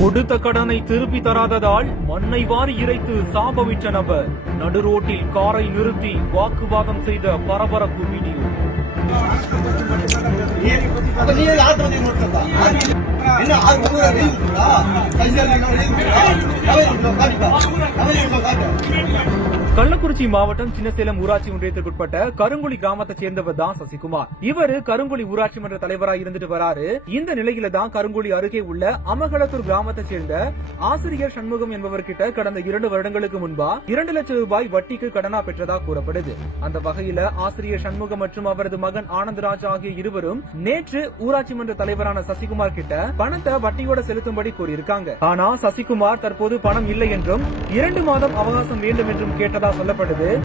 கொடுத்த கடனை திருப்பி தராததால் மண்ணை வாரி இறைத்து சாபமிட்ட நபர் நடுரோட்டில் காரை நிறுத்தி வாக்குவாதம் செய்த பரபரப்பு வீடியோ. கள்ளக்குறிச்சி மாவட்டம் சின்னசேலம் ஊராட்சி ஒன்றியத்திற்குட்பட்ட கருங்குழி கிராமத்தைச் சேர்ந்தவர் தான் சசிகுமார். இவரு கருங்குழி ஊராட்சி மன்ற தலைவராக இருந்துட்டு வராரு. இந்த நிலையில தான் கருங்குழி அருகே உள்ள அமகலத்தூர் கிராமத்தைச் சேர்ந்த ஆசிரியர் சண்முகம் என்பவர்கிட்ட கடந்த 2 வருடங்களுக்கு முன்பா 2 லட்சம் ரூபாய் வட்டிக்கு கடனா பெற்றதா கூறப்படுது. அந்த வகையில ஆசிரியர் சண்முகம் மற்றும் அவரது மகன் ஆனந்தராஜ் ஆகிய இருவரும் நேற்று ஊராட்சி மன்ற தலைவரான சசிகுமார் கிட்ட பணத்தை வட்டியோட செலுத்தும்படி கூறியிருக்காங்க. ஆனா சசிகுமார் தற்போது பணம் இல்லை என்றும் 2 மாதம் அவகாசம் வேண்டும் என்றும் கேட்டதா சொல்லப்படுது.